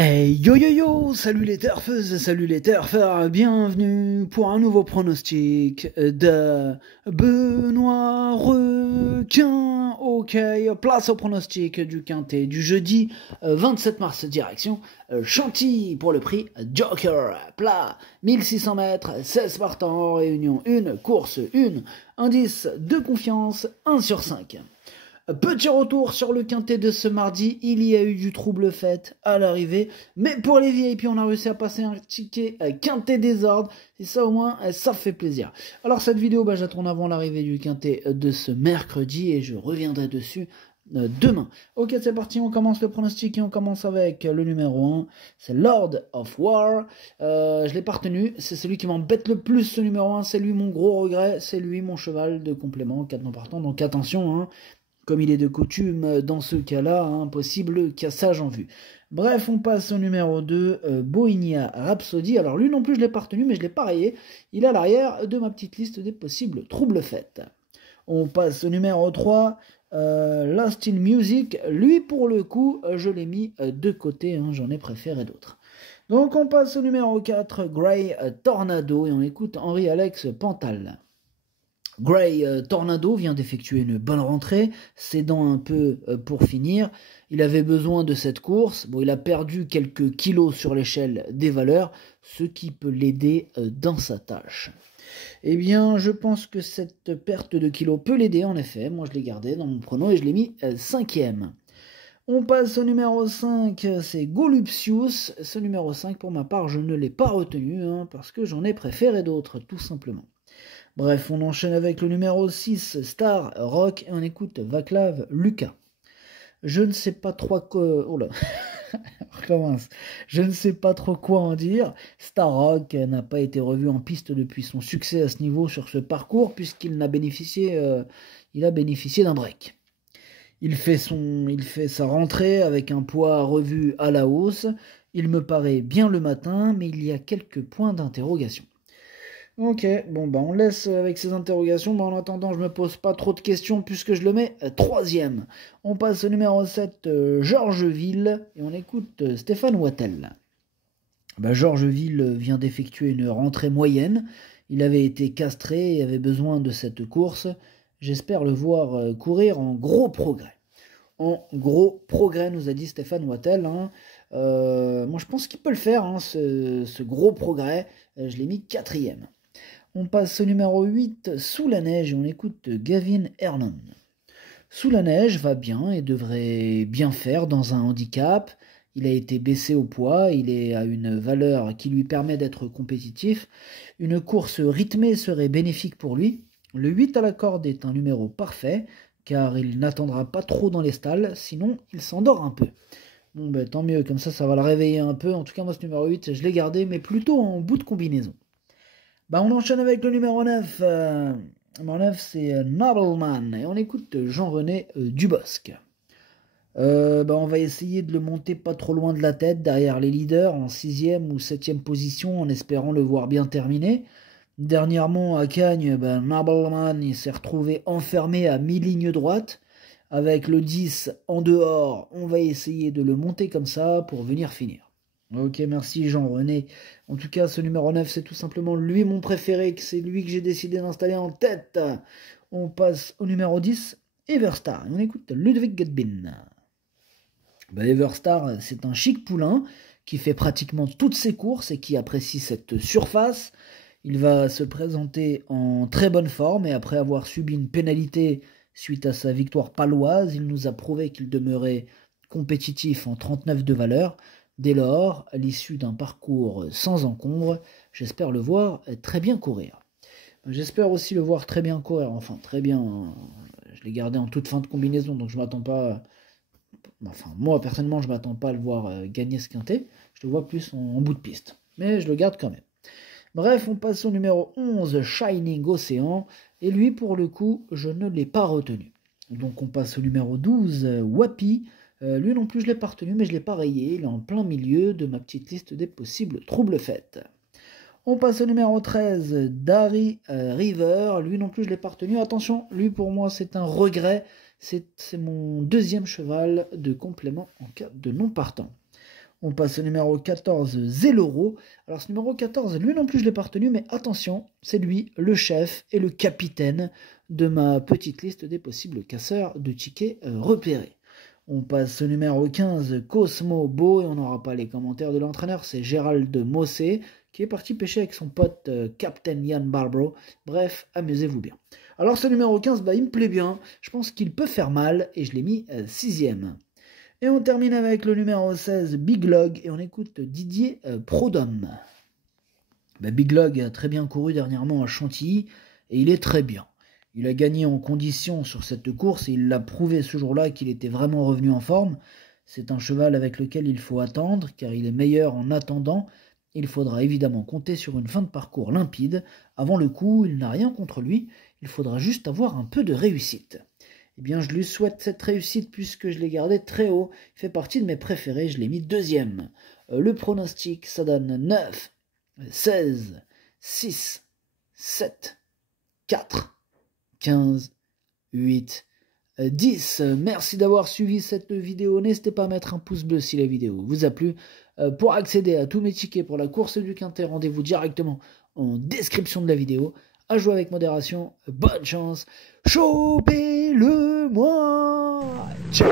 Hey yo yo yo, salut les turfeuses, salut les turfeurs, bienvenue pour un nouveau pronostic de Benoît Requin. Ok, place au pronostic du quintet du jeudi 27 mars, direction Chantilly pour le prix Joker, plat 1600 mètres, 16 partants en réunion, une course, une indice de confiance 1 sur 5. Petit retour sur le quintet de ce mardi, il y a eu du trouble fait à l'arrivée, mais pour les VIP on a réussi à passer un ticket quintet désordre, et ça au moins ça fait plaisir. Alors cette vidéo, j'attends avant l'arrivée du quintet de ce mercredi et je reviendrai dessus demain. Ok, c'est parti, on commence le pronostic et on commence avec le numéro 1, c'est Lord of War. Je l'ai pas retenu, c'est celui qui m'embête le plus, ce numéro 1, c'est lui mon gros regret, c'est lui mon cheval de complément, 4 non partants, donc attention, hein. Comme il est de coutume, dans ce cas-là, possible cassage en vue. Bref, on passe au numéro 2, Bohemia Rhapsody. Alors lui non plus, je ne l'ai pas retenu, mais je l'ai pas rayé. Il est à l'arrière de ma petite liste des possibles troubles faits. On passe au numéro 3, Lost in Music. Lui, pour le coup, je l'ai mis de côté, j'en ai préféré d'autres. Donc on passe au numéro 4, Grey Tornado, et on écoute Henri-Alex Pantal. Grey Tornado vient d'effectuer une bonne rentrée, cédant un peu pour finir. Il avait besoin de cette course. Bon, il a perdu quelques kilos sur l'échelle des valeurs, ce qui peut l'aider dans sa tâche. Eh bien, je pense que cette perte de kilos peut l'aider, en effet. Moi, je l'ai gardé dans mon prono et je l'ai mis 5e. On passe au numéro 5, c'est Golupsius. Ce numéro 5, pour ma part, je ne l'ai pas retenu, parce que j'en ai préféré d'autres, tout simplement. Bref, on enchaîne avec le numéro 6, Star Rock, et on écoute Vaclav Lucas. Je ne sais pas trop quoi... Oh là, on recommence. Je ne sais pas trop quoi en dire. Star Rock n'a pas été revu en piste depuis son succès à ce niveau sur ce parcours, puisqu'il a bénéficié d'un break. Il fait sa rentrée avec un poids revu à la hausse. Il me paraît bien le matin, mais il y a quelques points d'interrogation. Ok, bon on laisse avec ces interrogations, en attendant je me pose pas trop de questions puisque je le mets 3e. On passe au numéro 7, Georgeville, et on écoute Stéphane Wattel. Georgeville vient d'effectuer une rentrée moyenne, il avait été castré et avait besoin de cette course, j'espère le voir courir en gros progrès. En gros progrès, nous a dit Stéphane Wattel. Moi je pense qu'il peut le faire, ce gros progrès, je l'ai mis 4e. On passe au numéro 8, Sous la neige, et on écoute Gavin Ernon. Sous la neige va bien et devrait bien faire dans un handicap. Il a été baissé au poids, il est à une valeur qui lui permet d'être compétitif. Une course rythmée serait bénéfique pour lui. Le 8 à la corde est un numéro parfait, car il n'attendra pas trop dans les stalles, sinon il s'endort un peu. Bon tant mieux, comme ça va le réveiller un peu. En tout cas moi ce numéro 8 je l'ai gardé, mais plutôt en bout de combinaison. On enchaîne avec le numéro 9. Le numéro 9, c'est Nobleman. Et on écoute Jean-René Dubosc. On va essayer de le monter pas trop loin de la tête, derrière les leaders, en 6e ou 7e position, en espérant le voir bien terminer. Dernièrement, à Cagnes, Nobleman il s'est retrouvé enfermé à mi-ligne droite. Avec le 10 en dehors, on va essayer de le monter comme ça pour venir finir. Ok, merci Jean-René. En tout cas, ce numéro 9, c'est tout simplement lui mon préféré, que c'est lui que j'ai décidé d'installer en tête. On passe au numéro 10, Everstar. Et on écoute Ludwig Gutbin. Everstar, c'est un chic poulain qui fait pratiquement toutes ses courses et qui apprécie cette surface. Il va se présenter en très bonne forme et après avoir subi une pénalité suite à sa victoire paloise, il nous a prouvé qu'il demeurait compétitif en 39 de valeur. Dès lors, à l'issue d'un parcours sans encombre, j'espère le voir très bien courir. J'espère aussi le voir très bien courir, enfin très bien, je l'ai gardé en toute fin de combinaison, donc je m'attends pas, moi personnellement je m'attends pas à le voir gagner ce quintet, je le vois plus en bout de piste, mais je le garde quand même. Bref, on passe au numéro 11, Shining Ocean, et lui pour le coup, je ne l'ai pas retenu. Donc on passe au numéro 12, Wapi. Lui non plus je ne l'ai pas retenu, mais je ne l'ai pas rayé, il est en plein milieu de ma petite liste des possibles troubles faits. On passe au numéro 13, Dari River, lui non plus je ne l'ai pas retenu, attention, lui pour moi c'est un regret, c'est mon 2e cheval de complément en cas de non partant. On passe au numéro 14, Zelloro. Alors ce numéro 14, lui non plus je l'ai pas retenu, mais attention, c'est lui le chef et le capitaine de ma petite liste des possibles casseurs de tickets repérés. On passe au numéro 15, Cosmo Beau, et on n'aura pas les commentaires de l'entraîneur, c'est Gérald Mossé, qui est parti pêcher avec son pote Captain Ian Barbro. Bref, amusez-vous bien. Alors ce numéro 15, il me plaît bien, je pense qu'il peut faire mal, et je l'ai mis 6ème. Et on termine avec le numéro 16, Big Log, et on écoute Didier Prodhomme. Big Log a très bien couru dernièrement à Chantilly, et il est très bien. Il a gagné en condition sur cette course, et il l'a prouvé ce jour-là qu'il était vraiment revenu en forme. C'est un cheval avec lequel il faut attendre, car il est meilleur en attendant. Il faudra évidemment compter sur une fin de parcours limpide. Avant le coup, il n'a rien contre lui, il faudra juste avoir un peu de réussite. Eh bien, je lui souhaite cette réussite puisque je l'ai gardé très haut. Il fait partie de mes préférés, je l'ai mis 2ème. Le pronostic, ça donne 9, 16, 6, 7, 4, 15, 8, 10. Merci d'avoir suivi cette vidéo. N'hésitez pas à mettre un pouce bleu si la vidéo vous a plu. Pour accéder à tous mes tickets pour la course du Quintet, rendez-vous directement en description de la vidéo. À jouer avec modération, bonne chance, chopez-le-moi, ciao.